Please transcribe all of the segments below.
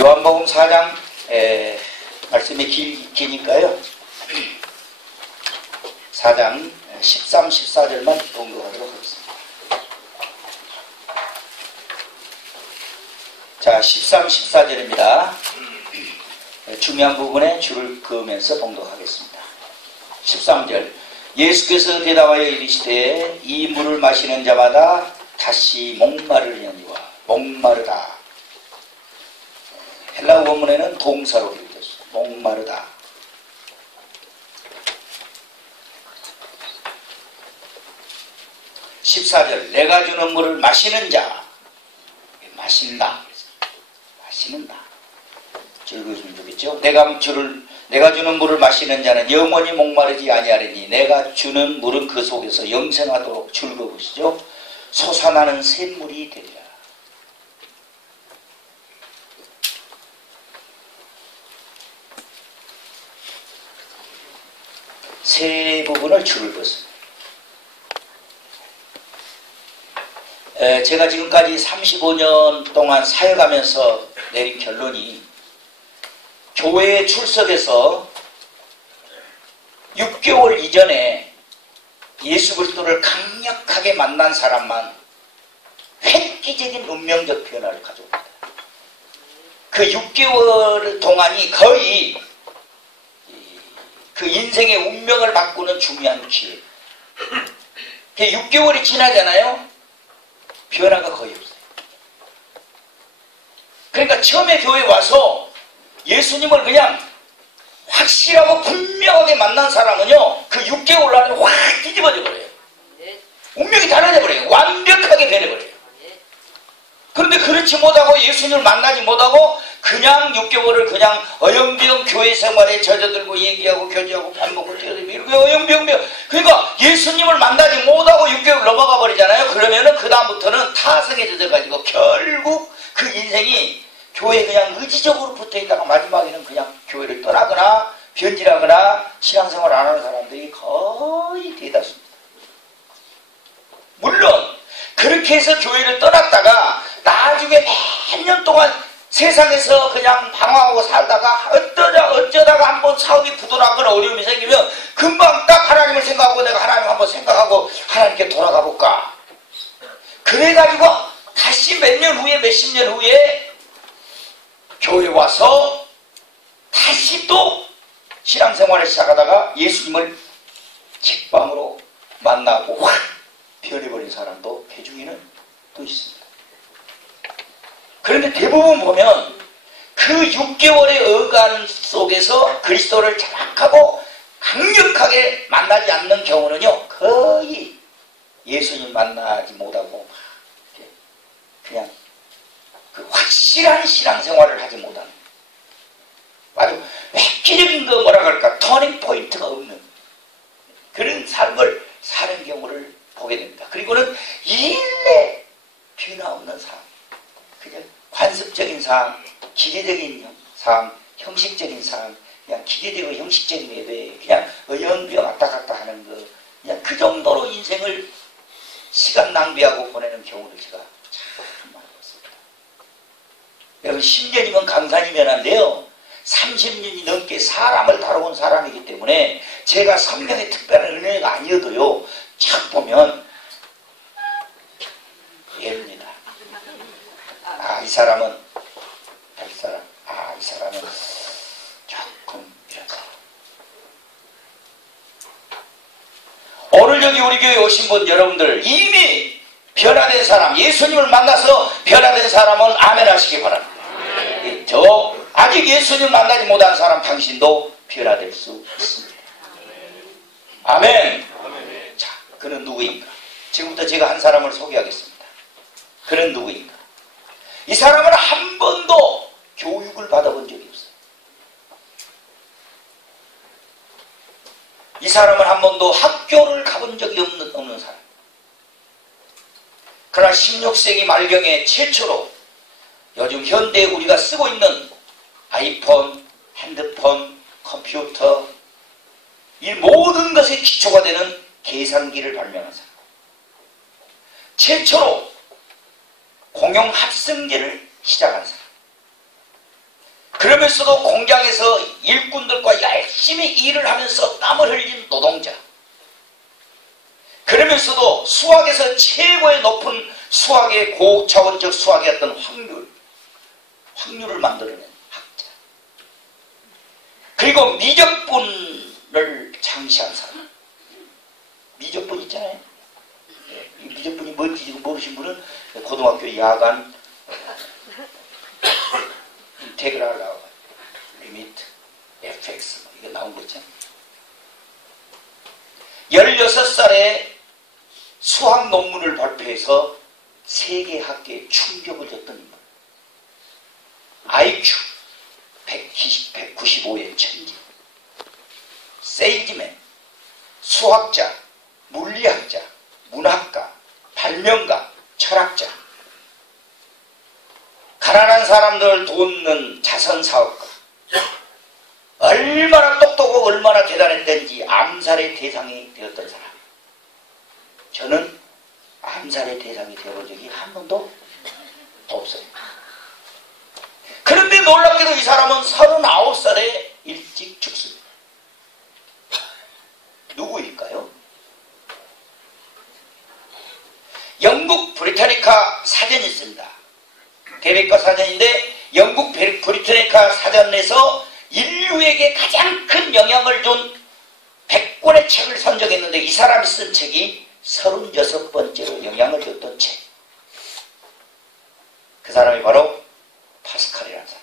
요한복음 4장 말씀이 기니까요. 4장 13, 14절만 공부하도록 하겠습니다. 자, 13, 14절입니다. 중요한 부분에 줄을 그으면서 봉독하겠습니다. 13절. 예수께서 대답하여 이르시되 이 물을 마시는 자마다 다시 목마르려니와 목마르다. 헬라어 원문에는 동사로 기록됐습니다. 목마르다. 14절. 내가 주는 물을 마시는 자. 마신다. 마시는다. 즐거우시면 좋겠죠. 내가 주는 물을 마시는 자는 영원히 목마르지 아니하리니 내가 주는 물은 그 속에서 영생하도록 즐거우시죠. 솟아나는 샘물이 되리라. 세 부분을 줄을 그었습니다. 제가 지금까지 35년 동안 사역하면서 내린 결론이 교회에 출석해서 6개월 이전에 예수 그리스도를 강력하게 만난 사람만 획기적인 운명적 변화를 가져옵니다. 그 6개월 동안이 거의 그 인생의 운명을 바꾸는 중요한 기회. 6개월이 지나잖아요. 변화가 거의 없어요. 그러니까 처음에 교회에 와서 예수님을 그냥 확실하고 분명하게 만난 사람은요, 그 6개월 안에 확 뒤집어져 버려요. 운명이 달라져 버려요. 완벽하게 변해버려요. 그런데 그렇지 못하고 예수님을 만나지 못하고 그냥 6개월을 그냥 어영부영 교회 생활에 젖어들고 얘기하고 교제하고 밥 먹고 뛰어들고 이렇게 어영부영. 그러니까 예수님을 만나지 못하고 6개월 넘어가 버리잖아요. 그러면은 그 다음부터는 타성에 젖어가지고 결국 그 인생이 교회에 그냥 의지적으로 붙어있다가 마지막에는 그냥 교회를 떠나거나 변질하거나 신앙생활 안 하는 사람들이 거의 대다수입니다. 물론 그렇게 해서 교회를 떠났다가 나중에 몇 년 동안 세상에서 그냥 방황하고 살다가 어쩌다가 한번 사업이 부도났거나 어려움이 생기면 금방 딱 하나님을 생각하고 내가 하나님 한번 생각하고 하나님께 돌아가 볼까. 그래가지고 다시 몇 년 후에 몇십 년 후에 교회 와서 다시 또 신앙생활을 시작하다가 예수님을 직방으로 만나고 확 변해버린 사람도 그 중에는 또 있습니다. 그런데 대부분 보면 그 6개월의 어간 속에서 그리스도를 정확하고 강력하게 만나지 않는 경우는요, 거의 예수님 만나지 못하고 그냥 그 확실한 신앙생활을 하지 못하는, 아주 획기적인 거 뭐라 그럴까, 터닝 포인트가 없는 그런 삶을 사는 경우를 보게 됩니다. 그리고는 일내 변화 없는 삶, 그냥 관습적인 삶, 기계적인 삶, 형식적인 삶, 그냥 기계되고 형식적인 예배, 그냥 어영부영 왔다 갔다 하는 거, 그냥 그 정도로 인생을 시간 낭비하고 보내는 경우를 제가 참 많이 봤습니다. 여러분 10년이면 강산이면 안 돼요. 30년이 넘게 사람을 다뤄온 사람이기 때문에 제가 성령의 특별한 은혜가 아니어도요, 착 보면 예입니다. 이 사람은 별 사람, 이 사람은 조금 이런 사람. 오늘 여기 우리 교회에 오신 분 여러분들 이미 변화된 사람, 예수님을 만나서 변화된 사람은 아멘 하시기 바랍니다. 저 아직 예수님 만나지 못한 사람 당신도 변화될 수 있습니다. 아멘. 자, 그는 누구인가? 지금부터 제가 한 사람을 소개하겠습니다. 그는 누구인가? 이 사람은 한 번도 교육을 받아본 적이 없어요. 이 사람은 한 번도 학교를 가본 적이 없는 사람. 그러나 16세기 말경에 최초로 요즘 현대에 우리가 쓰고 있는 아이폰, 핸드폰, 컴퓨터, 이 모든 것의 기초가 되는 계산기를 발명한 사람. 최초로 공용합성제를 시작한 사람. 그러면서도 공장에서 일꾼들과 열심히 일을 하면서 땀을 흘린 노동자. 그러면서도 수학에서 최고의 높은 수학의 고차원적 수학이었던 확률을 만들어낸 학자. 그리고 미적분을 창시한 사람. 미적분 있잖아요. 미적분이 뭔지 모르신 분은 고등학교 야간 인테그랄 리미트 fx 이게 나온 거 있잖아요. 16살에 수학 논문을 발표해서 세계 학계에 충격을 줬던 인물. IQ 195의 천재. 세일즈맨, 수학자, 물리학자, 문학가, 발명가, 철학자. 가난한 사람들을 돕는 자선사업가. 얼마나 똑똑하고 얼마나 대단했던지 암살의 대상이 되었던 사람. 저는 암살의 대상이 되어본 적이 한 번도 없어요. 그런데 놀랍게도 이 사람은 39살에 일찍 죽습니다. 누구일까요? 영국 브리타니카 사전이 있습니다. 대백과 사전인데 영국 브리타니카 사전에서 인류에게 가장 큰 영향을 준 100권의 책을 선정했는데 이 사람이 쓴 책이 36번째로 영향을 줬던 책. 그 사람이 바로 파스칼이라는 사람입니다.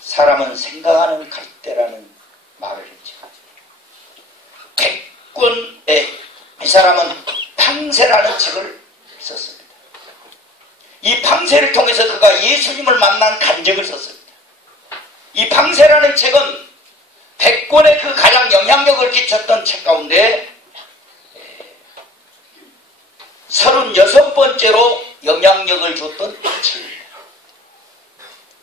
사람은 생각하는 갈대라는 말을 했죠. 100권의 이 사람은 팡세라는 책을 썼습니다. 이 팡세를 통해서 그가 예수님을 만난 간증을 썼습니다. 이 팡세라는 책은 100권의 그 가장 영향력을 끼쳤던 책 가운데 36번째로 영향력을 줬던 책입니다.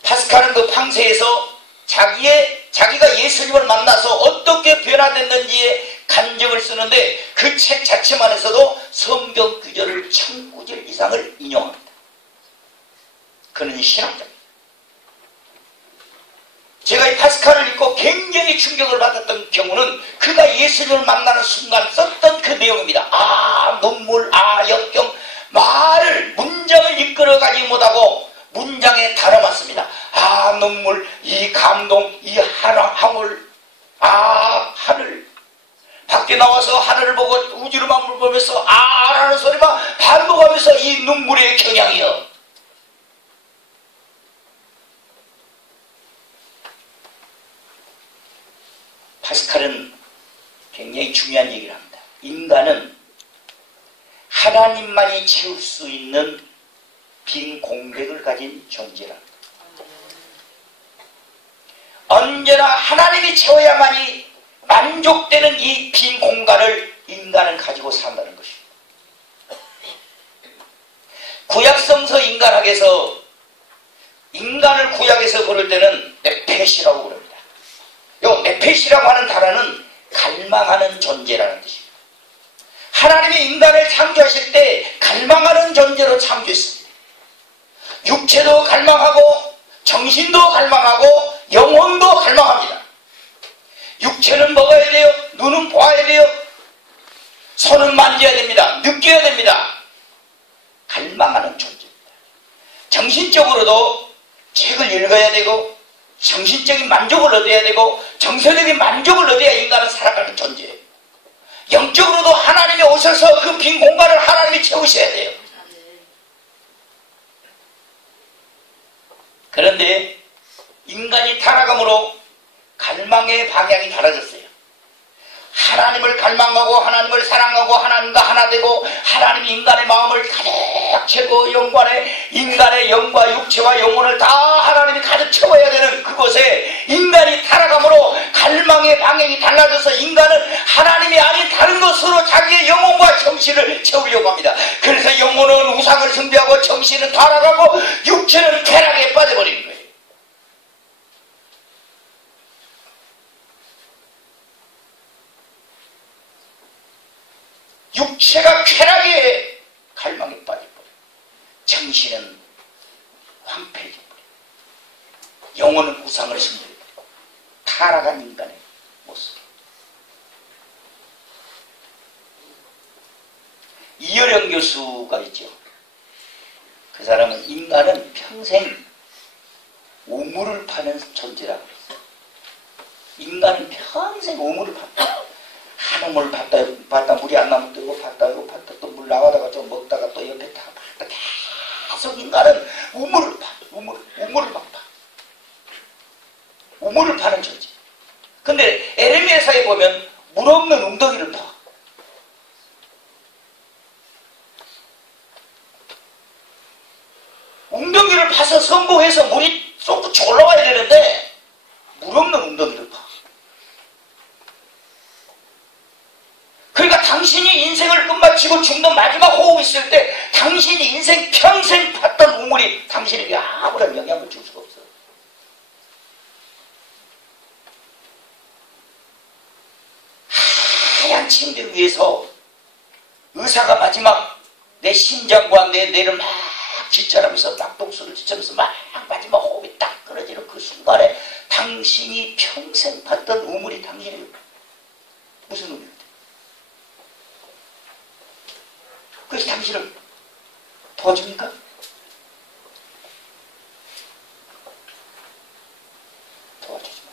파스칼은 그 팡세에서 자기가 예수님을 만나서 어떻게 변화됐는지에 간증을 쓰는데 그 책 자체만에서도 성경 구절을 1000구절 이상을 인용합니다. 그는 신학자입니다. 제가 이 파스칼을 읽고 굉장히 충격을 받았던 경우는 그가 예수님을 만나는 순간 썼던 그 내용입니다. 아, 눈물, 아, 역경, 문장을 이끌어가지 못하고 문장에 단어만 아, 눈물, 이 감동, 이 항울, 아, 하늘. 밖에 나와서 하늘을 보고 우주로만 보면서 아, 라는 소리만 반복하면서 이 눈물의 경향이요. 파스칼은 굉장히 중요한 얘기를 합니다. 인간은 하나님만이 채울 수 있는 빈 공백을 가진 존재랍니다. 언제나 하나님이 채워야만이 만족되는 이 빈 공간을 인간은 가지고 산다는 것입니다. 구약성서 인간학에서 인간을 구약에서 부를 때는 네펫이라고 부릅니다. 요 네펫이라고 하는 단어는 갈망하는 존재라는 뜻입니다. 하나님이 인간을 창조하실 때 갈망하는 존재로 창조했습니다. 육체도 갈망하고 정신도 갈망하고 영혼도 갈망합니다. 육체는 먹어야 돼요. 눈은 보아야 돼요. 손은 만져야 됩니다. 느껴야 됩니다. 갈망하는 존재입니다. 정신적으로도 책을 읽어야 되고 정신적인 만족을 얻어야 되고 정서적인 만족을 얻어야 인간은 살아가는 존재예요. 영적으로도 하나님이 오셔서 그 빈 공간을 하나님이 채우셔야 돼요. 그런데 인간이 타락함으로 갈망의 방향이 달라졌어요. 하나님을 갈망하고 하나님을 사랑하고 하나님과 하나 되고 하나님이 인간의 마음을 가득 채고 영관에 인간의 영과 육체와 영혼을 다 하나님이 가득 채워야 되는 그곳에 인간이 타락함으로 갈망의 방향이 달라져서 인간은 하나님이 아닌 다른 것으로 자기의 영혼과 정신을 채우려고 합니다. 그래서 영혼은 우상을 숭배하고 정신은 타락하고 육체는 쾌락에 빠져버리는 거예요. 육체가 쾌락에 갈망에 빠져버려요. 정신은 타락한 인간의 모습. 이효령 교수가 있죠. 그 사람은 인간은 평생 우물을 파는 존재라고 했어요. 인간은 평생 우물을 판다. 한 우물 봤다 물이 안 나면 또 이거 봤다 또 물 나가다가 좀 먹다가 또 옆에 다 봤다. 계속 인간은 우물을 파. 우물을 막 파. 우물을 파는 존재. 근데 에레미야서에 보면 물 없는 웅덩이를 파. 웅덩이를 파서 성공해서 물이 쏙 올라와야 되는데 물 없는 웅덩이를 파. 그러니까 당신이 인생을 끝마치고 죽는 마지막 호흡이 있을 때 당신이 인생 평생 팠던 우물이 당신에게 아무런 영향을 줄 수가 없어요. 하얀 침대 위에서 의사가 마지막 내 심장과 내 뇌를 막 지쳐하면서 낙동수를 지쳐면서 막 마지막 호흡이 딱 끊어지는 그 순간에 당신이 평생 팠던 우물이 당신에게 무슨 우물일까? 그것이 당신을 도와줍니까? 도와주지 마.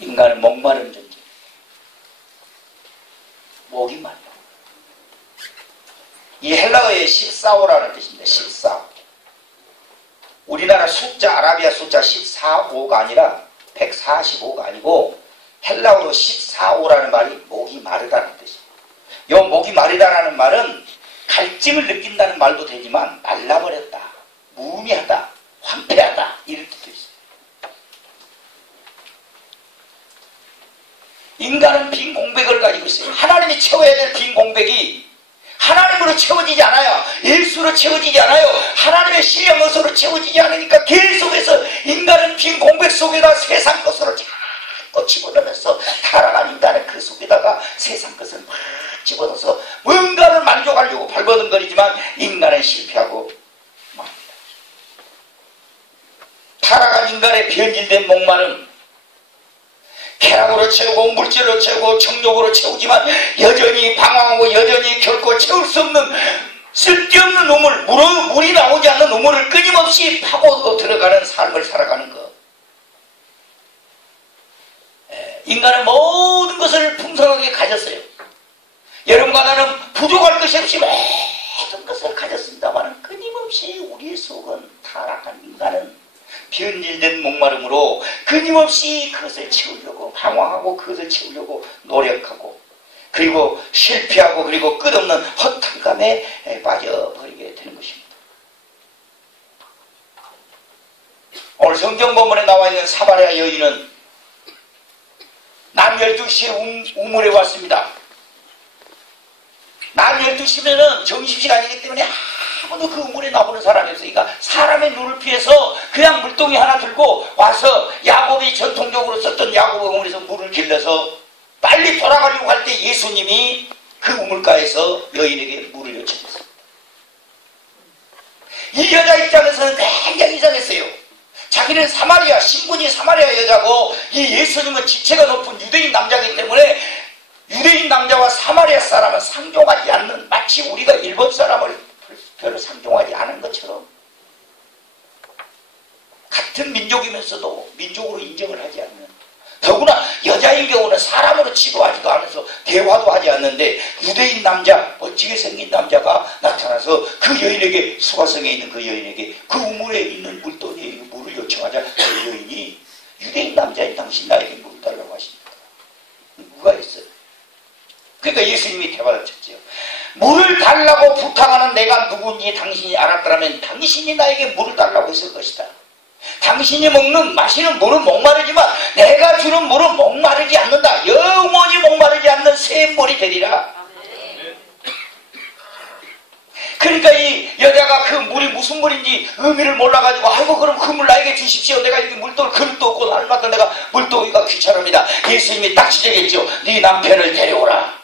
인간은 목마른 존재. 목이 말라. 이 헬라어의 14호라는 뜻입니다. 14호. 우리나라 숫자, 아라비아 숫자 14호가 아니라 145가 아니고 헬라어로 14호라는 말이 목이 마르다는 뜻이에요. 이 목이 마르다라는 말은 갈증을 느낀다는 말도 되지만 말라버렸다, 무미하다, 황폐하다 이런 뜻도 있어요. 인간은 빈 공백을 가지고 있어요. 하나님이 채워야 될 빈 공백이 하나님으로 채워지지 않아요. 예수로 채워지지 않아요. 하나님의 신령 것으로 채워지지 않으니까 계속해서 인간은 빈 공백 속에다 세상 것으로 자꾸 집어넣으면서 타락한 인간은 그 속에다가 세상 것을 막 집어넣어서 뭔가를 만족하려고 발버둥거리지만 인간은 실패하고 맙니다. 타락한 인간의 변질된 목마름, 쾌락으로 채우고 물질로 채우고 정욕으로 채우지만 여전히 방황하고 여전히 결코 채울 수 없는 쓸데없는 우물, 물이 나오지 않는 우물을 끊임없이 파고 들어가는 삶을 살아가는 것. 인간은 모든 것을 풍성하게 가졌어요. 여러분과 나는 부족할 것이 없이 모든 것을 가졌습니다만 끊임없이 우리의 속은 타락한 인간은 변질된 목마름으로 끊임없이 그것을 채우려고 방황하고 그것을 채우려고 노력하고 그리고 실패하고 그리고 끝없는 허탈감에 빠져버리게 되는 것입니다. 오늘 성경 본문에 나와 있는 사마리아 여인은 낮 12시에 우물에 왔습니다. 낮 12시면은 점심시간이기 때문에 아무도 그 우물에 나오는 사람이 없으니까 사람의 눈을 피해서 그냥 물동이 하나 들고 와서 야곱이 전통적으로 썼던 야곱 우물에서 물을 길러서 빨리 돌아가려고 할 때 예수님이 그 우물가에서 여인에게 물을 요청했습니다. 이 여자 입장에서는 굉장히 이상했어요. 자기는 사마리아, 신분이 사마리아 여자고 이 예수님은 지체가 높은 유대인 남자이기 때문에 유대인 남자와 사마리아 사람은 상종하지 않는, 마치 우리가 일본 사람을 별로 상종하지 않은 것처럼 같은 민족이면서도 민족으로 인정을 하지 않는, 더구나 여자인 경우는 사람으로 취급하지도 않아서 대화도 하지 않는데 유대인 남자, 멋지게 생긴 남자가 나타나서 그 여인에게, 수가성에 있는 그 여인에게 그 우물에 있는 물동이에 물을 요청하자 그 여인이 유대인 남자인 당신 나에게 물을 달라고 하십니까? 누가 했어요? 그러니까 예수님이 대받아쳤지요. 물을 달라고 부탁하는 내가 누군지 당신이 알았더라면 당신이 나에게 물을 달라고 했을 것이다. 당신이 먹는 마시는 물은 목마르지만 내가 주는 물은 목마르지 않는다. 영원히 목마르지 않는 새 물이 되리라. 그러니까 이 여자가 그 물이 무슨 물인지 의미를 몰라가지고 아이고 그럼 그 물 나에게 주십시오. 내가 여기 물동을 그릇도 없고 날마다 내가 물동이가 귀찮습니다. 예수님이 딱 지적했죠. 네 남편을 데려오라.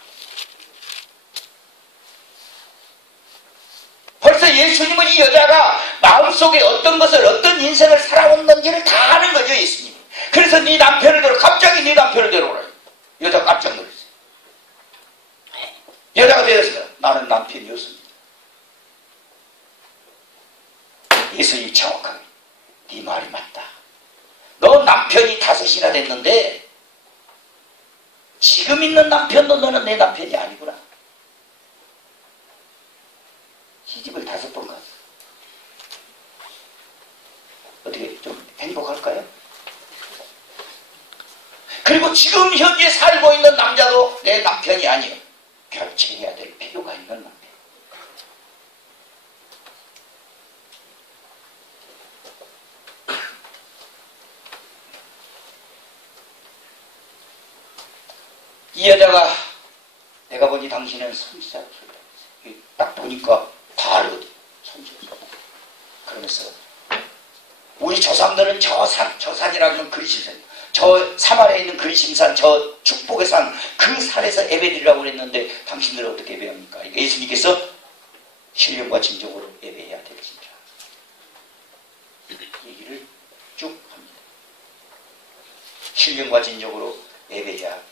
벌써 그래서 예수님은 이 여자가 마음속에 어떤 것을, 어떤 인생을 살아왔는지를 다 아는 거죠, 예수님이. 그래서 네 남편을 데려, 갑자기 네 남편을 데려오라. 여자가 깜짝 놀랐어요. 여자가 되었어요. 나는 남편이 없습니다. 예수님이 정확하게, 네 말이 맞다. 너 남편이 5이나 됐는데 지금 있는 남편도 너는 내 남편이 아니구나. 시집을 5번 갔어. 어떻게 좀 행복할까요? 그리고 지금 현재 살고 있는 남자도 내 남편이 아니에요. 결정해야 될 필요가 있는 남편. 이 여자가 내가 보니 당신은 선지자로 소리다. 딱 보니까 다 알거든. 선지자. 그러면서 우리 조상들은 저 산이라는 그리심산, 저 사마리아에 있는 그리심산, 저 축복의 산, 그 산에서 예배드리라고 그랬는데 당신들은 어떻게 예배합니까? 예수님께서 신령과 진정으로 예배해야 될지니라. 얘기를 쭉 합니다. 신령과 진정으로 예배해야 된다.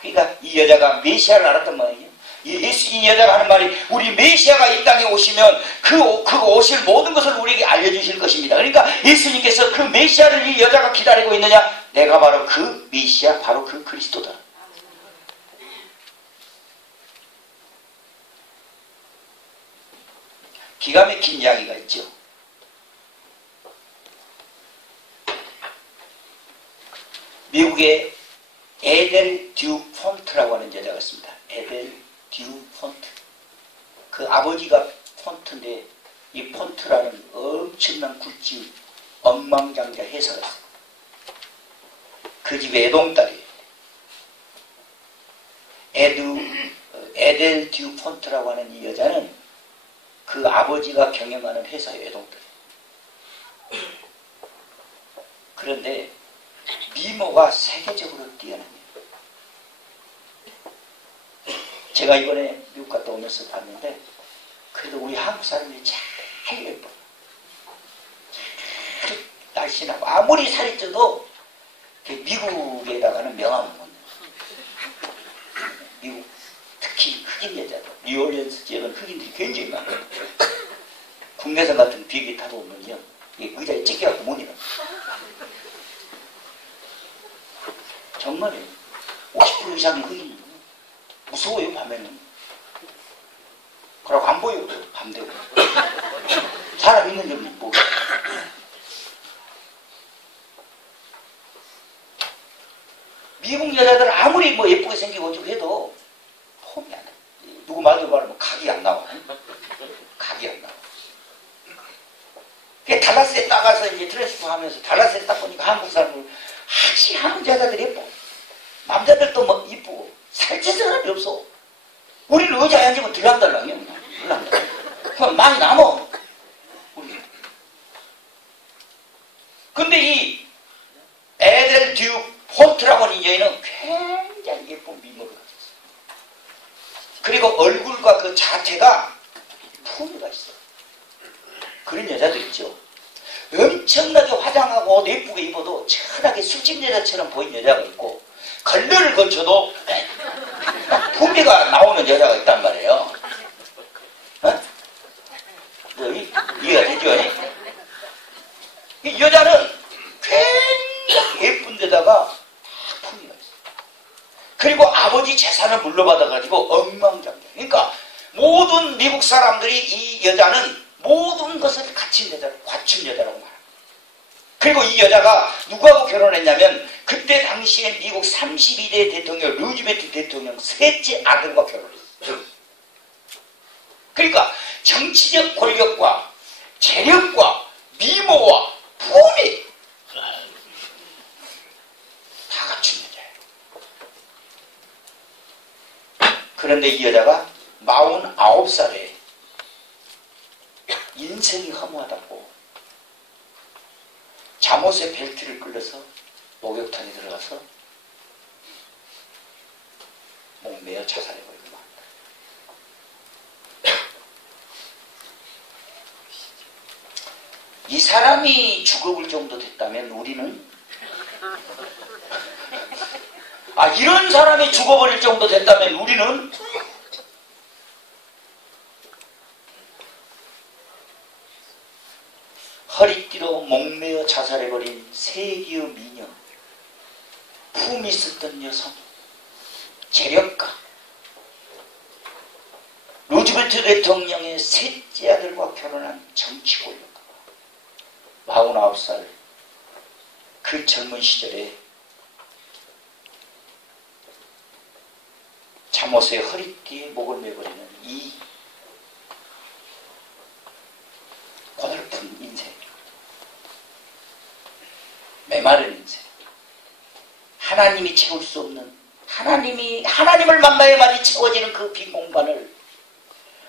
그러니까 이 여자가 메시아를 알았단 말이에요. 이 여자가 하는 말이, 우리 메시아가 이 땅에 오시면 그 오실 모든 것을 우리에게 알려주실 것입니다. 그러니까 예수님께서 그 메시아를 이 여자가 기다리고 있느냐? 내가 바로 그 메시아, 바로 그 그리스도다. 기가 막힌 이야기가 있죠. 미국의 에델 듀 폰트라고 하는 여자가 있습니다. 에델 듀 폰트. 그 아버지가 폰트인데 이 폰트라는 엄청난 굵지 엉망장자 회사가 있어요. 그 집의 애동딸이에요. 에델 듀 폰트라고 하는 이 여자는 그 아버지가 경영하는 회사의 애동딸이에요. 그런데 미모가 세계적으로 뛰어납니다. 제가 이번에 미국 갔다 오면서 봤는데 그래도 우리 한국 사람들이 잘 예뻐요. 잘 날씬하고 아무리 살이 쪄도 미국에다가는 명함을 못 내요. 미국 특히 흑인 여자들, 뉴올리언스 지역은 흑인들이 굉장히 많아요. 국내선 같은 비행기 타고 오면요, 의자에 찢겨갖고 못 일어나요. 정말이에요. 50% 이상의 흑인은 무서워요, 밤에는. 그러고 안 보여요, 밤 되고. 사람 있는 줄 못 보고. 미국 여자들 아무리 뭐 예쁘게 생기고 어쩌고 해도 폼이 안 돼. 누구 말도 말하면 각이 안 나와. 각이 안 나와. 달라스에 나가서 이제 트랜스포 하면서 달라스에 딱 보니까 한국 사람들, 한국 여자들 예뻐. 남자들도 뭐 이쁘고 살찐 사람이 없어. 우리는 의자에 앉으면 들랑달랑이요. 들랑달랑. 그럼 많이 남어. 우리는. 근데 이 에델 듀 폰트라고 하는 여인은 굉장히 예쁜 미모를 가졌어요. 그리고 얼굴과 그 자태가 품위가 있어요. 그런 여자도 있죠. 엄청나게 화장하고 옷 예쁘게 입어도 천하게 술집 여자처럼 보인 여자가 있고, 걸레를 거쳐도 품위가 나오는 여자가 있단 말이에요. 어? 이해가 되죠? 이 여자는 굉장히 예쁜 데다가 다 품위가 있어요. 그리고 아버지 재산을 물려받아가지고 엉망장자. 그러니까 모든 미국 사람들이 이 여자는 모든 것을 갖춘 여자라고 말합니다. 그리고 이 여자가 누구하고 결혼했냐면 그때 당시에 미국 32대 대통령 루즈벨트 대통령 셋째 아들과 결혼했어요. 그러니까 정치적 권력과 재력과 미모와 품위 다 갖춘 여자예요. 그런데 이 여자가 49살에 인생이 허무하다고 잠옷에 벨트를 끌려서 목욕탕에 들어가서 목매어 자살해버리고 맙니다. 이 사람이 죽어볼 정도 됐다면 우리는 이런 사람이 죽어버릴 정도 됐다면 우리는 허리띠로 목매어 자살해버린 세기의 미녀, 품이 있었던 여성, 재력가, 루즈벨트 대통령의 셋째 아들과 결혼한 정치 권력가, 49살 그 젊은 시절에 잠옷에 허리띠에 목을 매버리는 이 고달픈 인생, 메마른 인생, 하나님이 채울 수 없는, 하나님을 만나야만이 채워지는 그 빈 공간을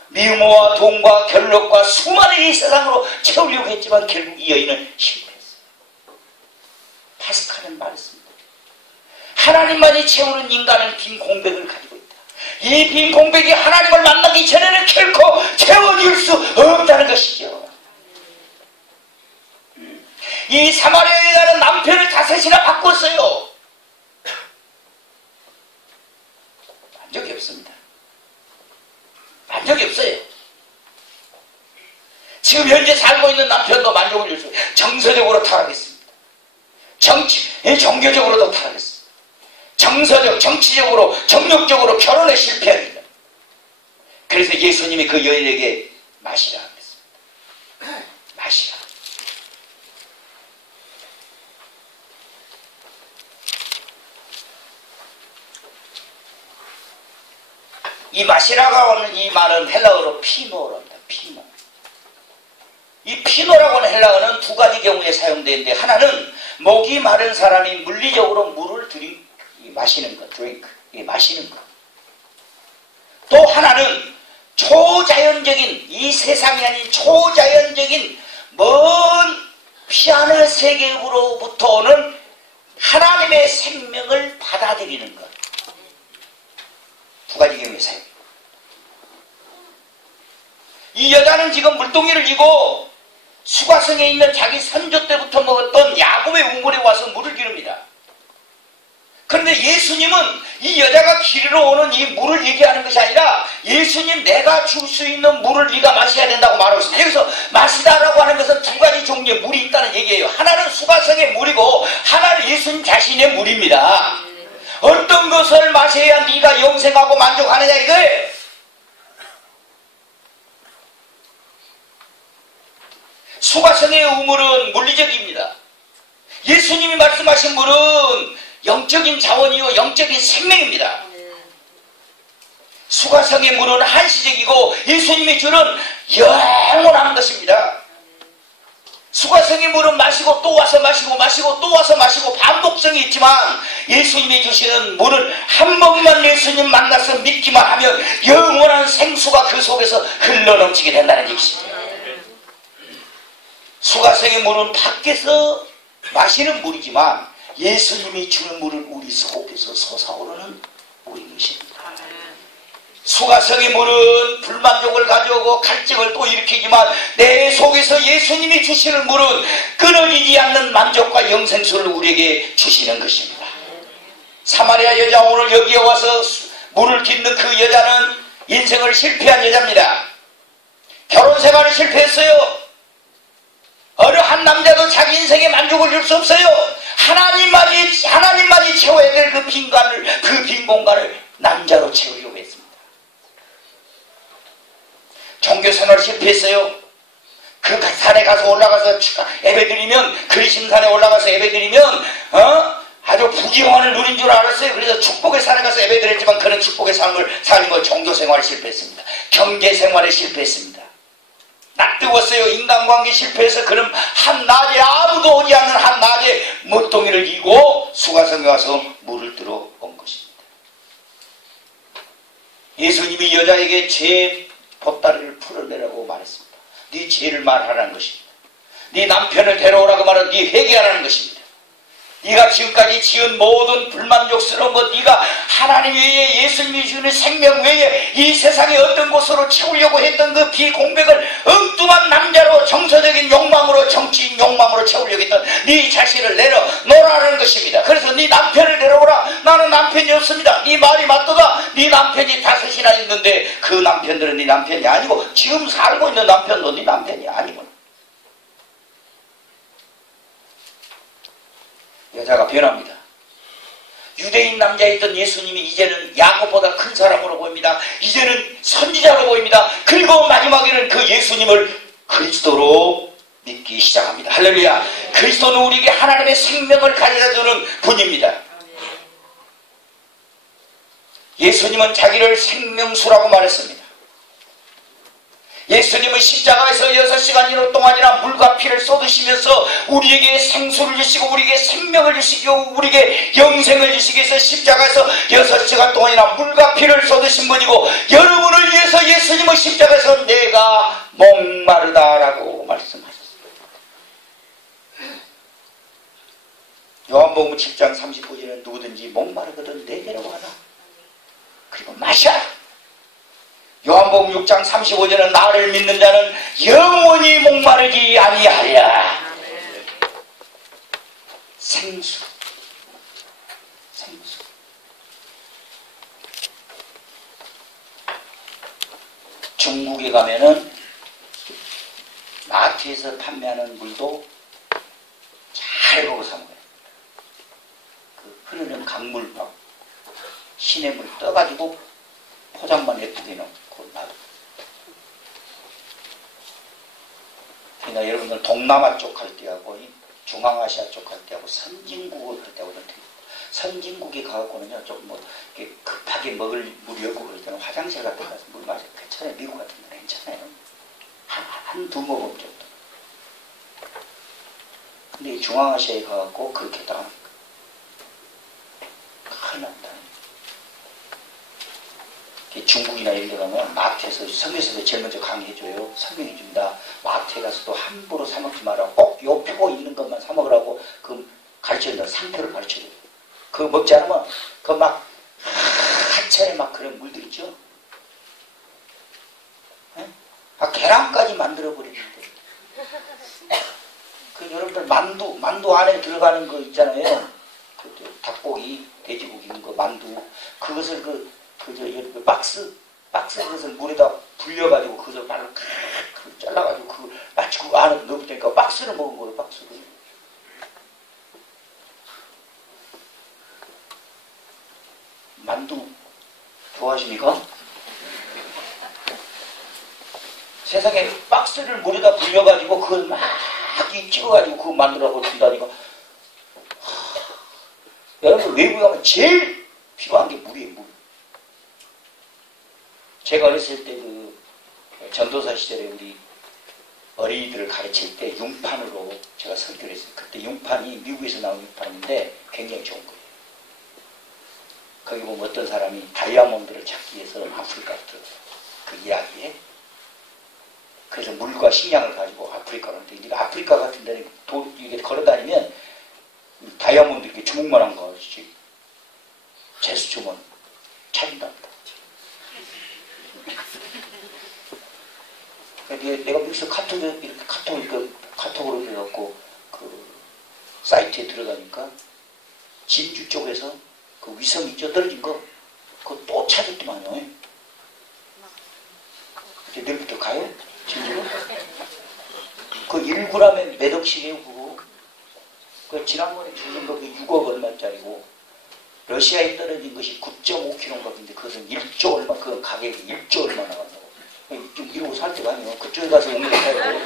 미모와 돈과 결력과 수많은 이 세상으로 채우려고 했지만 결국 이 여인은 실패했어요. 파스칼은 말했습니다. 하나님만이 채우는 인간은 빈 공백을 가지고 있다. 이 빈 공백이 하나님을 만나기 전에는 결코 채워질 수 없다는 것이죠. 이 사마리아 여자는 남편을 5이나 바꿨어요. 만족이 없습니다. 만족이 없어요. 지금 현재 살고 있는 남편도 만족을 줄 수 없어요. 정서적으로 타락했습니다. 종교적으로도 타락했습니다. 정서적, 정치적으로, 정력적으로 결혼에 실패합니다. 그래서 예수님이 그 여인에게 마시라 그랬습니다. 마시라. 이 마시라가 오는 이 말은 헬라어로 피노랍니다. 피노. 이 피노라고 하는 헬라어는 두 가지 경우에 사용되는데, 하나는 목이 마른 사람이 물리적으로 물을 마시는 것, 드링크, 마시는 것. 또 하나는 초자연적인, 이 세상이 아닌 초자연적인 먼 피하늘 세계로부터 오는 하나님의 생명을 받아들이는 것. 두 가지 경우에 사용. 이 여자는 지금 물동이를 지고 수가성에 있는 자기 선조 때부터 먹었던 야곱의 우물에 와서 물을 기릅니다. 그런데 예수님은 이 여자가 기르러 오는 이 물을 얘기하는 것이 아니라, 예수님 내가 줄 수 있는 물을 네가 마셔야 된다고 말하고 있습니다. 여기서 마시다라고 하는 것은 두 가지 종류의 물이 있다는 얘기예요. 하나는 수가성의 물이고 하나는 예수님 자신의 물입니다. 어떤 것을 마셔야 네가 영생하고 만족하느냐 이거예요. 수가성의 우물은 물리적입니다. 예수님이 말씀하신 물은 영적인 자원이요 영적인 생명입니다. 수가성의 물은 한시적이고 예수님이 주는 영원한 것입니다. 수가성의 물은 마시고 또 와서 마시고 마시고 또 와서 마시고 반복성이 있지만, 예수님이 주시는 물은 한 번만 예수님 만나서 믿기만 하면 영원한 생수가 그 속에서 흘러넘치게 된다는 얘기입니다. 수가성의 물은 밖에서 마시는 물이지만 예수님이 주는 물은 우리 속에서 솟아오르는 물인 것입니다. 수가성의 물은 불만족을 가져오고 갈증을 또 일으키지만, 내 속에서 예수님이 주시는 물은 끊어지지 않는 만족과 영생수를 우리에게 주시는 것입니다. 사마리아 여자, 오늘 여기에 와서 물을 깃는 그 여자는 인생을 실패한 여자입니다. 결혼 생활을 실패했어요. 어느 한 남자도 자기 인생에 만족을 줄 수 없어요. 하나님만이 채워야 될 그 빈 공간을 남자로 채우려고 했습니다. 종교생활을 실패했어요. 그 산에 가서 올라가서 예배드리면, 그리심산에 올라가서 예배드리면 아주 부귀영화를 누린 줄 알았어요. 그래서 축복의 산에 가서 예배드렸지만 그런 축복의 삶을 사는 걸 종교생활에 실패했습니다. 경제생활에 실패했습니다. 낯뜨웠어요. 인간관계 실패해서 그럼 한낮에, 아무도 오지 않는 한낮에 물동이를 이고 수가성에 와서 물을 들어 온 것입니다. 예수님이 여자에게 죄 보따리를 풀어내라고 말했습니다. 네 죄를 말하라는 것입니다. 네 남편을 데려오라고 말하면 네 회개하라는 것입니다. 네가 지금까지 지은 모든 불만족스러운 것, 네가 하나님 외에 예수님이 주는 생명 외에 이 세상의 어떤 곳으로 채우려고 했던 그 비공백을 엉뚱한 남자로 정서적인 욕망으로 정치인 욕망으로 채우려고 했던 네 자신을 내려놓으라는 것입니다. 그래서 네 남편을 데려오라. 나는 남편이 없습니다. 네 말이 맞도다. 네 남편이 5이나 있는데 그 남편들은 네 남편이 아니고 지금 살고 있는 남편도 네 남편이 아니구나. 여자가 변합니다. 유대인 남자였던 예수님이 이제는 야곱보다 큰 사람으로 보입니다. 이제는 선지자로 보입니다. 그리고 마지막에는 그 예수님을 그리스도로 믿기 시작합니다. 할렐루야. 그리스도는 우리에게 하나님의 생명을 가져다주는 분입니다. 예수님은 자기를 생명수라고 말했습니다. 예수님은 십자가에서 6시간 동안이나 물과 피를 쏟으시면서 우리에게 생수를 주시고 우리에게 생명을 주시고 우리에게 영생을 주시기 위해서 십자가에서 6시간 동안이나 물과 피를 쏟으신 분이고, 여러분을 위해서 예수님은 십자가에서 내가 목마르다라고 말씀하셨습니다. 요한복음 7장 39절에는 누구든지 목마르거든 내게로 와라. 그리고 마셔. 요한복음 6장 35절은 나를 믿는 자는 영원히 목마르지 아니하리라. 생수. 생수. 중국에 가면은 마트에서 판매하는 물도 잘 보고 사 먹어요. 그 흐르는 강물밥, 시냇물 떠가지고 포장만 예쁘게 해놓고 놔둬. 그러니까 여러분들 동남아 쪽 할 때하고 중앙아시아 쪽 할 때하고 선진국을 할 때하고 선진국에 가갖고는요 좀 뭐 급하게 먹을 물이 없고 그럴 때는 화장실 같은 데 가서 물 마셔도 괜찮아요. 미국 같은 데는 괜찮아요. 한두 모금 정도. 근데 중앙아시아에 가갖고 그렇게 당하니까 큰일 납니다. 중국이나 이런 데 가면 마트에서 성경에서도 제일 먼저 강의해줘요. 설명해줍니다. 마트에 가서도 함부로 사먹지 말라고, 꼭 요 표고 있는 것만 사먹으라고 그 가르쳐준다. 상표를 가르쳐줘요. 그거 먹지 않으면 그 막 하찮에 막 그런 물들 있죠. 계란까지 만들어버리는데 그 여러분들 만두 안에 들어가는 거 있잖아요. 그 닭고기, 돼지고기 있는 거 만두, 그것을 박스 그것을 물에다 불려가지고 그것을 발로 잘라가지고 그 마치 그 안에 넣으니까 박스를 먹은 거예요. 박스를. 만두 좋아하십니까? 세상에 박스를 물에다 불려가지고 그걸 막 찍어가지고 그거 만들라고 준다니까. 여러분 외국에 가면 제일 필요한 게 물이에요. 물. 제가 어렸을 때 그 전도사 시절에 우리 어린이들을 가르칠 때 융판으로 제가 설교를 했어요. 그때 융판이 미국에서 나온 융판인데 굉장히 좋은 거예요. 거기 보면 어떤 사람이 다이아몬드를 찾기 위해서 아프리카로 들어가요. 그 이야기에. 그래서 물과 식량을 가지고 아프리카로 오는데, 아프리카 같은 데는 이게 걸어다니면 다이아몬드 이렇게 주먹만한 거 제수주면 찾는답니다. 내가 여기서 카톡으로 해갖고 그 사이트에 들어가니까 진주 쪽에서 그 위성 있죠? 떨어진 거 그거 또 찾았더만요. 이제 내일부터 가요? 진주로? 그 1g에 몇 억씩이에요 그거. 그 지난번에 주는 거 6억 얼마짜리고, 러시아에 떨어진 것이 9.5kg인데 그것은 1조 얼마, 그 가격이 1조 얼마 나간다고. 좀 이러고 살 때가 아니에요. 그쪽에 가서 용돈 사요.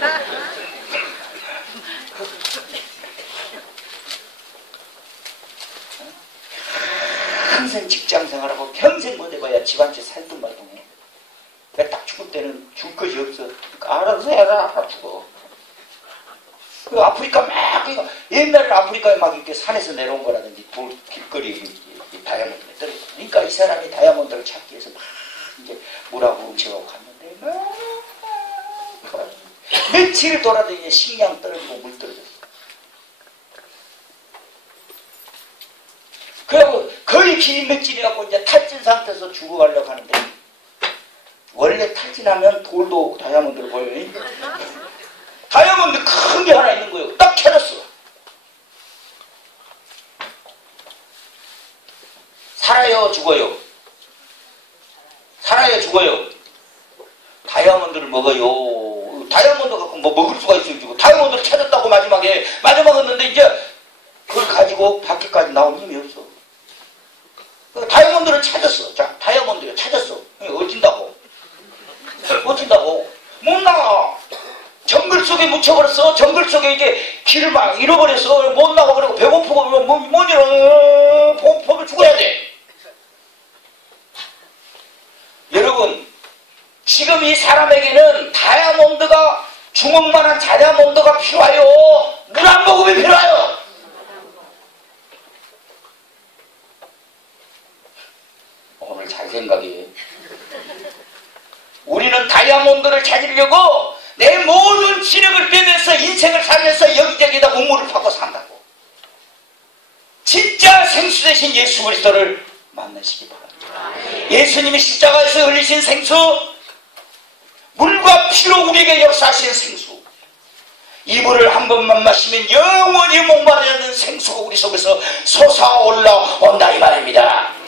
평생 직장 생활하고 평생 못 해봐야 집 한 채 살던 말동해. 딱 죽을 때는 줄 것이 없어. 알아서 해라. 알아 죽어. 그 아프리카 막, 옛날에 아프리카에 막 이렇게 산에서 내려온 거라든지 돌 길거리에 다이아몬드를 떨어져. 그러니까 이 사람이 다이아몬드를 찾기 위해서 막 이제 물하고 음식하고 갔는데, 며칠 돌아다니니 식량 떨어지고 물 떨어졌어. 기맥진해갖고 이제 탈진 상태에서 죽어가려고 하는데, 원래 탈진하면 돌도 다이아몬드로 보여요. 다이아몬드 큰 게 하나 있는 거예요. 딱 찾았어. 살아요, 죽어요? 살아요, 죽어요? 다이아몬드를 먹어요. 다이아몬드 갖고 뭐 먹을 수가 있어요, 지금. 다이아몬드를 찾았다고 마지막에 했는데 이제 그걸 가지고 밖에까지 나올 힘이 없어. 다이아몬드를 찾았어. 자, 다이아몬드를 찾았어. 어찐다고? 어찐다고? 못 나가. 정글 속에 묻혀버렸어. 정글 속에 이게 길을 막 잃어버렸어. 못 나가. 그러고 배고프고 못 일어. 배고프면 죽어야 돼. 여러분, 지금 이 사람에게는 다이아몬드가, 주먹만한 다이아몬드가 필요해요. 물 한 모금이 필요해요. 오늘 잘 생각해. 우리는 다이아몬드를 찾으려고 내 모든 지력을 빼면서 인생을 살면서 여기저기다 우물을 파고 산다고. 진짜 생수 대신 예수 그리스도를 만나시기 바랍니다. 예수님이 십자가에서 흘리신 생수, 물과 피로 우리에게 역사하신 생수, 이불을 한 번만 마시면 영원히 목마르지 않는 생수가 우리 속에서 솟아올라온다 이 말입니다.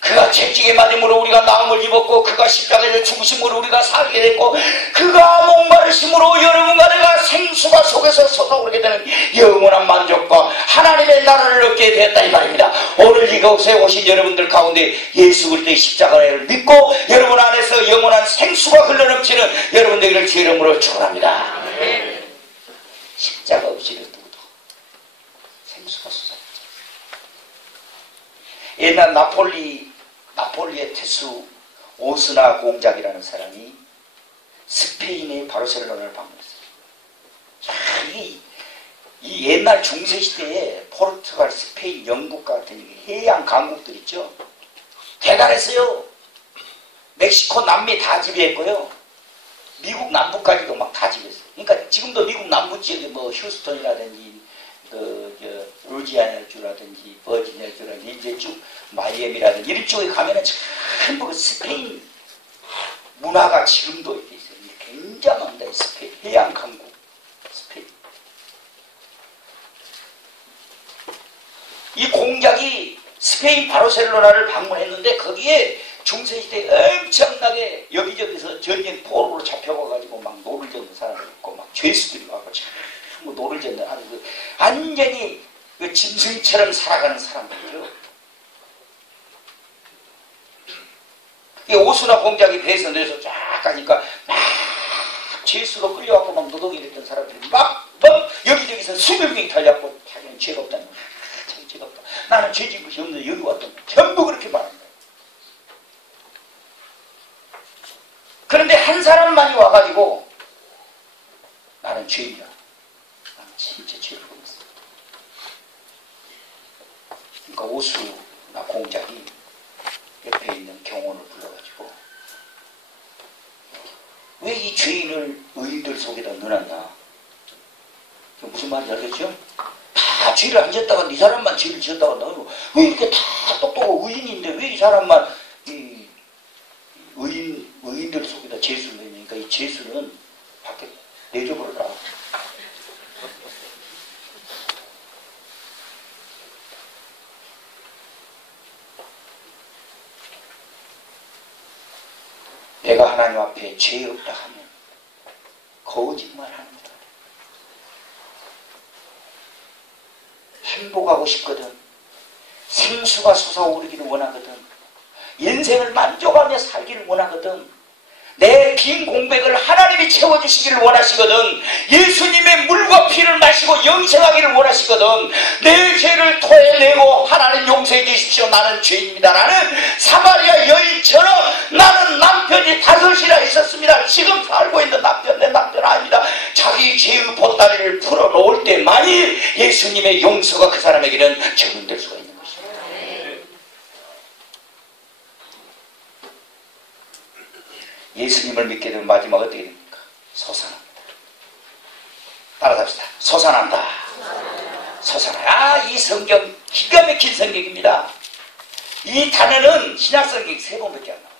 그가 채찍에 맞음으로 우리가 나음을 입었고, 그가 십자가에서 죽으심으로 우리가 살게 됐고, 그가 목마르심으로 여러분과 내가 생수가 속에서 솟아오르게 되는 영원한 만족과 하나님의 나라를 얻게 되었다 이 말입니다. 오늘 이곳에 오신 여러분들 가운데 예수 그리스도의 십자가를 믿고 여러분 안에서 영원한 생수가 흘러넘치는 여러분들을 주 이름으로 축원합니다. 십자가 없이는 누구도 생수가 솟아오르죠. 옛날 나폴리의 태수 오스나 공작이라는 사람이 스페인의 바르셀로나를 방문했어요. 이 옛날 중세시대에 포르투갈, 스페인, 영국 같은 해양 강국들 있죠. 대단했어요. 멕시코 남미 다 지배했고요. 미국 남부까지도 막 다 지배했어요. 그러니까 지금도 미국 남부 지역에 뭐 휴스턴이라든지 루지아나주라든지 버지니아주라든지 이제 쭉 마이애미라든지 이런 쪽에 가면은 전부 그 스페인 문화가 지금도 이렇게 있어요. 굉장합니다. 스페인 해양 강국 스페인. 이 공작이 스페인 바르셀로나를 방문했는데 거기에 중세시대에 엄청나게 여기저기서 전쟁 포로로 잡혀가가지고 막 노를 젓는 사람들 있고 막 죄수들이 와서 전부 노를 젓는 아주 완전히 그 짐승처럼 살아가는 사람들이죠. 이 오수나 공작이 배에서 내려서 쫙 가니까 막 죄수로 끌려갖고 막 노동이랬던 사람들이 막 여기저기서 수백 명이 달려갖고 자기는 죄가 없다는 거야. 자기 죄가 없다. 나는 죄 지은 것이 없는데 여기 왔던 거야. 전부 그렇게 말하는 거야. 그런데 한 사람만이 와가지고 나는 죄인이야. 나는 진짜 죄를 범했어. 그러니까 오수나 공작이 옆에 있는 경호를 불러가지고 왜 이 죄인을 의인들 속에다 넣어놨나? 무슨 말인지 알겠죠? 다 죄를 안 지었다가 이 사람만 죄를 지었다가 넣어놓고 왜 이렇게 다 똑똑하고 의인인데 왜 이 사람만 의인들 속에다 죄수를 넣으니까 이 죄수는 밖에 내려버려라. 내가 하나님 앞에 죄 없다 하면 거짓말하는 거다. 행복하고 싶거든. 생수가 솟아오르기를 원하거든. 인생을 만족하며 살기를 원하거든. 내 빈 공백을 하나님이 채워주시기를 원하시거든. 예수님의 물과 피를 마시고 영생하기를 원하시거든. 내 죄를 토해내고 하나님 용서해 주십시오. 나는 죄인입니다. 나는 사마리아 여인처럼 나는 남편이 5이나 있었습니다. 지금 살고 있는 남편 내 남편 아닙니다. 자기 죄의 보따리를 풀어놓을 때만이 예수님의 용서가 그 사람에게는 적용될 수가 있는 것입니다. 예수님을 믿게 되면 마지막 어떻게 됩니까? 솟아납니다. 따라잡시다. 솟아난다. 솟아나. 이 성경 기가 막힌 성경입니다. 이 단어는 신약성경 3번밖에 안 나와요.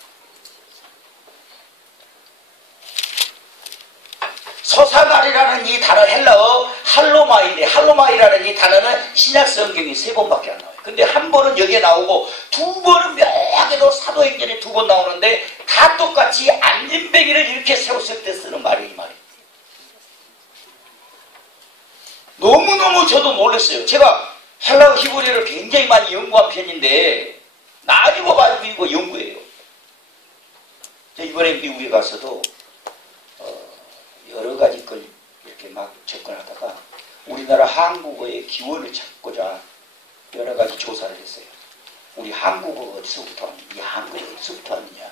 소사날이라는 이 단어 헬라어 할로마이인데, 할로마이라는 이 단어는 신약성경이 3번밖에 안 나와요. 근데 한 번은 여기에 나오고 두 번은 묘하게도 사도행전에 2번 나오는데 다 똑같이 안진뱅이를 이렇게 세웠을 때 쓰는 말이에요. 이 말이. 너무너무 저도 놀랐어요. 제가 헬라어 히브리어를 굉장히 많이 연구한 편인데 나중에 연구해요. 이번에 미국에 가서도 여러 가지 걸 이렇게 막 접근하다가 우리나라 한국어의 기원을 찾고자 여러 가지 조사를 했어요. 우리 한국어 어디서부터 왔느냐? 이 한국어 어디서부터 왔느냐?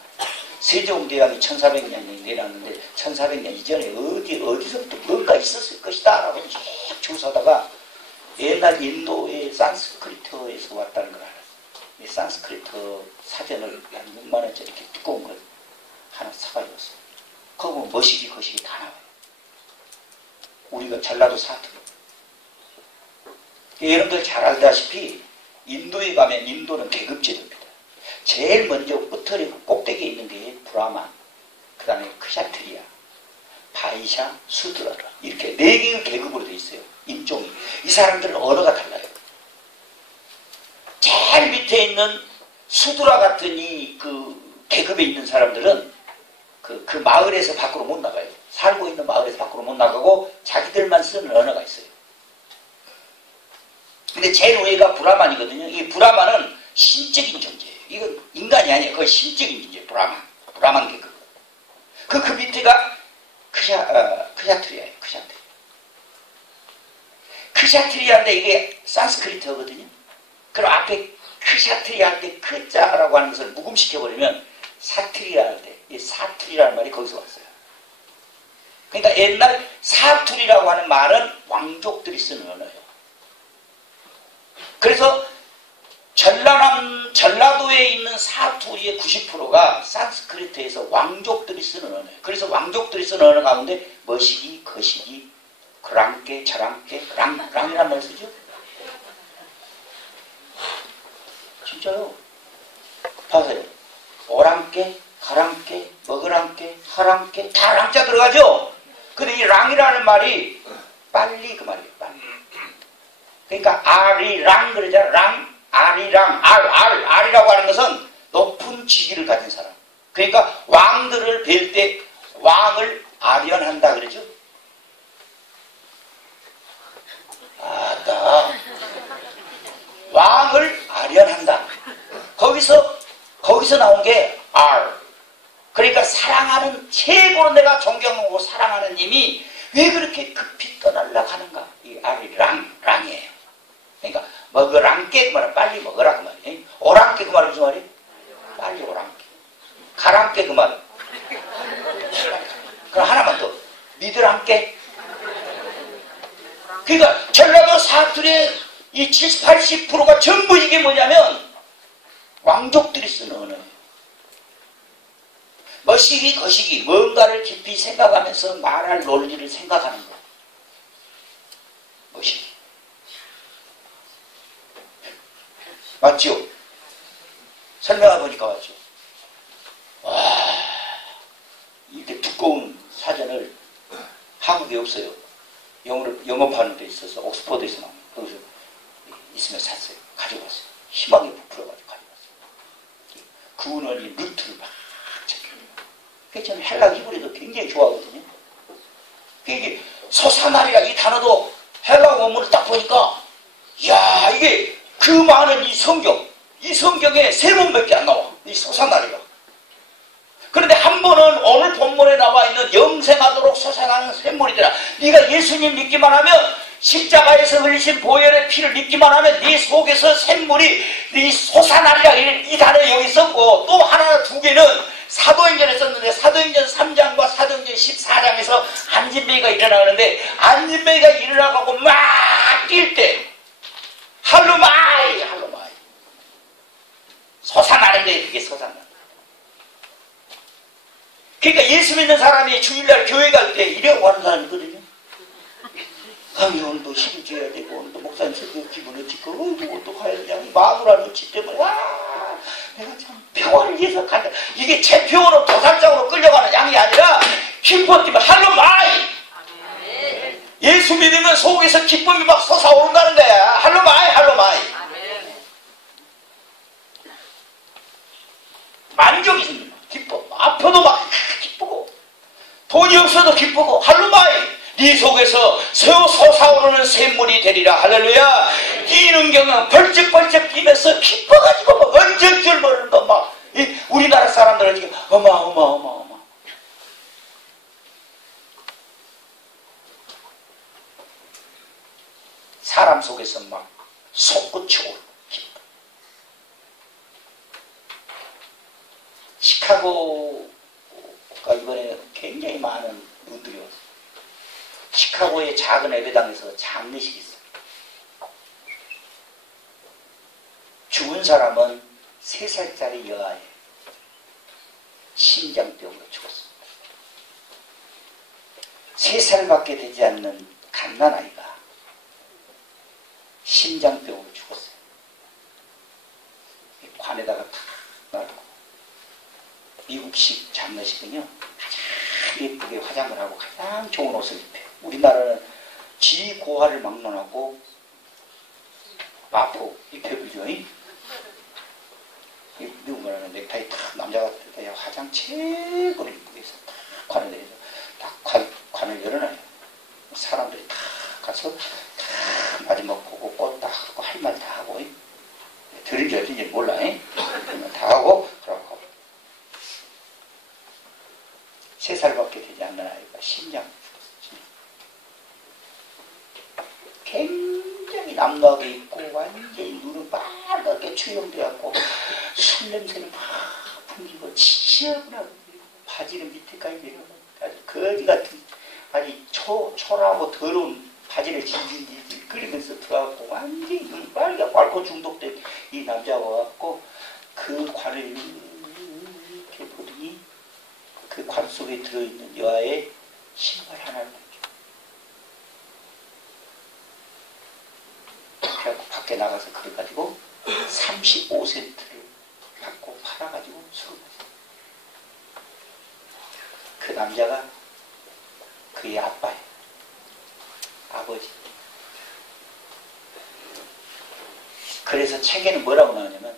세종대왕이 1400년에 내놨는데 1400년 이전에 어디서부터 뭔가 있었을 것이다 라고 쭉 조사하다가 옛날 인도의 산스크리트에서 왔다는 걸 알았어요. 이 산스크리트 사전을 한 6만원짜리 이렇게 두꺼운 걸 하나 사가지고왔어요. 거기 보면 머시기 거시기 다 나와요. 우리가 전라도 사투리. 여러분들 잘 알다시피 인도에 가면 인도는 계급제도입니다. 제일 먼저 끝털이 꼭대기에 있는 게 브라만, 그 다음에 크샤트리아, 바이샤, 수드라라 이렇게 4개의 계급으로 되어 있어요. 인종이. 이 사람들은 언어가 달라요. 제일 밑에 있는 수드라 같은 그 계급에 있는 사람들은 그 마을에서 밖으로 못 나가요. 살고 있는 마을에서 밖으로 못 나가고 자기들만 쓰는 언어가 있어요. 근데 제일 위가 브라만이거든요. 이 브라만은 신적인 존재예요. 이건 인간이 아니에요. 거의 신적인 존재예요. 브라만 계급. 그 밑에가 크샤트리아예요. 크샤트리아인데 이게 산스크리트어거든요. 그럼 앞에 크샤트리아한테 크자라고 하는 것을 묵음시켜버리면 사투리라는 데, 이 사투리라는 말이 거기서 왔어요. 그러니까 옛날 사투리라고 하는 말은 왕족들이 쓰는 언어예요. 그래서 전라도에 있는 사투리의 90%가 산스크리트에서 왕족들이 쓰는 언어예요. 그래서 왕족들이 쓰는 언어 가운데 머시기, 거시기, 그랑께, 저랑께, 랑이란 말 쓰죠? 진짜요. 봐세요. 오랑께, 가랑께, 먹으랑께, 하랑께 다 랑자 들어가죠? 근데 이 랑이라는 말이 빨리 그 말이에요. 빨리. 그러니까 아리랑 그러잖아. 랑, 아리랑, 알이라고 하는 것은 높은 직위를 가진 사람. 그러니까 왕들을 뵐 때 왕을 아련한다 그러죠? 아따. 왕을 아련한다. 거기서 나온 게 R. 그러니까 사랑하는, 최고로 내가 존경하고 사랑하는 님이 왜 그렇게 급히 떠나려고 하는가? 이 R이 랑이에요. 그러니까 먹으랑께 그 말은 빨리 먹으라 그 말이에요. 오랑께 그 말은 무슨 말이에요? 빨리 오랑께. 가랑께 그 말은 그럼 하나만 더. 믿으랑께. 그러니까 전라도 사투리의 이 70, 80%가 전부 이게 뭐냐면 왕족들이 쓰는 언어예요. 머시기, 거시기, 뭔가를 깊이 생각하면서 말할 논리를 생각하는 거. 머시기. 맞죠? 설명해 보니까 맞죠? 와, 이렇게 두꺼운 사전을 한국에 없어요. 영업하는 데 있어서 옥스퍼드에서 나온 거기서 있으면 샀어요. 가져왔어요. 희망이 부풀어가지고 가져왔어요. 그 원이 루트를 막 찾겨요. 그래서 저는 헬라 히브리도 굉장히 좋아하거든요. 이게 소사날이라 이 단어도 헬라 원문을 딱 보니까 이야, 이게 그 많은 이 성경에 3번밖에 안 나와. 이 소사날이가. 그런데 한 번은 오늘 본문에 나와 있는 영생하도록 솟아나는 샘물이더라. 네가 예수님 믿기만 하면, 십자가에서 흘리신 보혈의 피를 믿기만 하면 네 속에서 샘물이 네 솟아나리라. 이 단어 여기 썼고, 또 하나 두 개는 사도행전에 썼는데, 사도행전 3장과 사도행전 14장에서 안진뱅이가 일어나는데, 안진뱅이가 일어나가고 막 뛸 때 할로마이 솟아나는데, 그게 솟아나. 그러니까 예수 믿는 사람이 주일날 교회 갈 때 이래고 하는 사람이 있거든요. 아니, 오늘도 시기 줘야 되고, 오늘도 목사님 설교 기분 어찌고, 어떡해야 되냐. 마누라 눈치 때문에, 내가 참 평화를 위해서 간다. 이게 제 평화로 도살장으로 끌려가는 양이 아니라 기뻐 뛰면 할로마이. 예수 믿으면 속에서 기쁨이 막 솟아오른다는 거야. 할로마이 할로마이. 만족이 생깁니다. 기뻐. 아파도 막 기쁘고 돈이 없어도 기쁘고 할로마이. 네 속에서 솟아오르는 샘물이 되리라. 할렐루야. 뛰는 경은 벌쩍벌쩍 뛰면서 기뻐가지고 막 언제줄 모르는 거 막 우리나라 사람들은 지금 어마어마어마어마. 사람 속에서 막 솟구쳐 오르고 기뻐. 시카고가 이번에 굉장히 많은 분들이 왔어요. 시카고의 작은 예배당에서 장례식이 있어요. 죽은 사람은 3살짜리 여아예요. 심장병으로 죽었어요. 3살밖에 되지 않는 갓난아이가 심장병으로 죽었어요. 관에다가 탁 놔두고 미국식 장례식은요 가장 예쁘게 화장을 하고 가장 좋은 옷을 입혀요. 우리나라는 지고화를 막론하고 마포 입혀버리죠. 미국은 넥타이 탁 남자가 뜯어야 화장 최고로 이쁘게 해서 탁 관을 내려서 딱 관을 열어놔요. 사람들이 탁 가서 탁 마지막 보고 꽃 딱 하고 할 말 다 하고 들은지 어딘지 몰라. 다 하고 그러고 3살밖에 되지 않는 아이가 심장 죽었어요. 굉장히 남노하게 있고 완전히 눈은 빨갛게 추영되었고 술 냄새는 막 풍기고 지저분하고 바지는 밑에까지 내려오는 아주 거지 같은 아주 초라하고 더러운 바지를 질질 끓이면서 들어가고 완전히 눈 빨갛고 중독된 이 남자가 와갖고 그 관을 이렇게 보더니 그 관 속에 들어있는 여아의 신발 하나를 그래갖고 밖에 나가서 그걸 가지고 35센트를 받고 팔아가지고 술을 마셨어요. 그 남자가 그의 아빠예요. 아버지. 그래서 책에는 뭐라고 나오냐면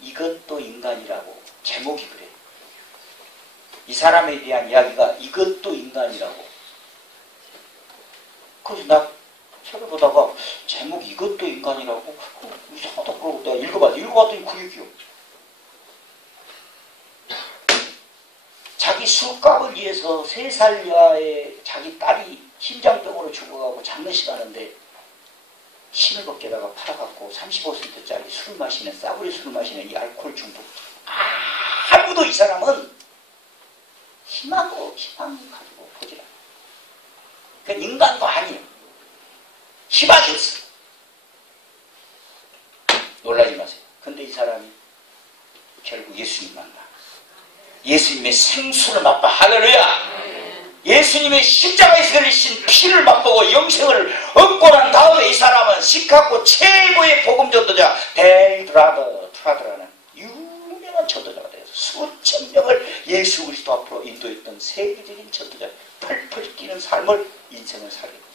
이것도 인간이라고 제목이 그래요. 이 사람에 대한 이야기가 이것도 인간이라고. 그래서 나 책을 보다가 제목이 이것도 인간이라고 이상하다 그러고 내가 읽어봤더니 그 얘기요. 자기 술값을 위해서 3살 이하의 자기 딸이 심장병으로 죽어가고 장례식 하는데 신을 벗겨다가 팔아갖고 35센트짜리 술 마시는 싸구려 술 마시는 이 알코올 중독. 아무도 이 사람은 희망이 가지고 보질 않아요. 그건 인간도 아니에요. 희망이 없어요. 놀라지 마세요. 근데 이 사람이 결국 예수님 만나. 예수님의 생수를 맛봐. 할렐루야. 예수님의 십자가에서 흘리신 피를 맛보고 영생을 얻고 난 다음에 이 사람은 시카고 최고의 복음 전도자 델 트라더라는 유명한 전도자가 되어서 수천 명을 예수 그리스도 앞으로 인도했던 세계적인 전도자, 펄펄 뛰는 삶을 인생을 살게 됩니다.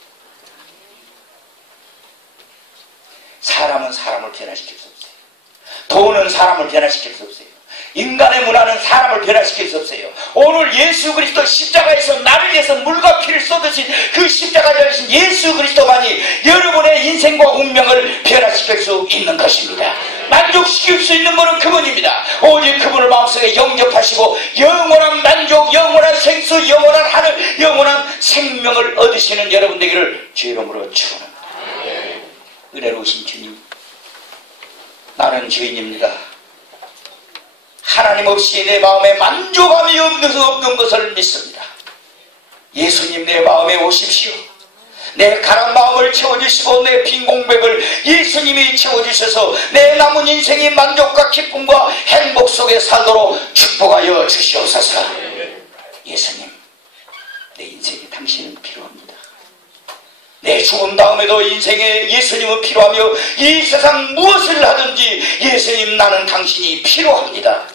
사람은 사람을 변화시킬 수 없어요. 돈은 사람을 변화시킬 수 없어요. 인간의 문화는 사람을 변화시킬 수 없어요. 오늘 예수 그리스도 십자가에서 나를 위해서 물과 피를 쏟으신 그 십자가 자리신 예수 그리스도만이 여러분의 인생과 운명을 변화시킬 수 있는 것입니다. 만족시킬 수 있는 분은 그분입니다. 오직 그분을 마음속에 영접하시고 영원한 만족, 영원한 생수, 영원한 하늘, 영원한 생명을 얻으시는 여러분 되기를 주 이름으로 축원합니다. 은혜로우신 주님, 나는 죄인입니다. 하나님 없이 내 마음에 만족함이 없는 것을 믿습니다. 예수님 내 마음에 오십시오. 내 가난 마음을 채워주시고 내 빈 공백을 예수님이 채워주셔서 내 남은 인생이 만족과 기쁨과 행복 속에 살도록 축복하여 주시옵소서. 예수님, 내 인생에 당신은 필요합니다. 내 죽음 다음에도 인생에 예수님은 필요하며 이 세상 무엇을 하든지 예수님 나는 당신이 필요합니다.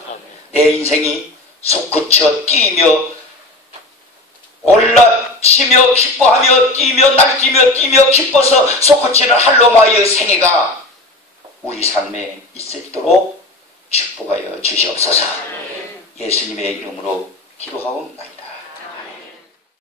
내 인생이 솟구쳐 뛰며 올라치며 기뻐하며 뛰며 날뛰며 뛰며 기뻐서 솟구치는 할로마의 생애가 우리 삶에 있도록 축복하여 주시옵소서. 예수님의 이름으로 기도하옵나이다.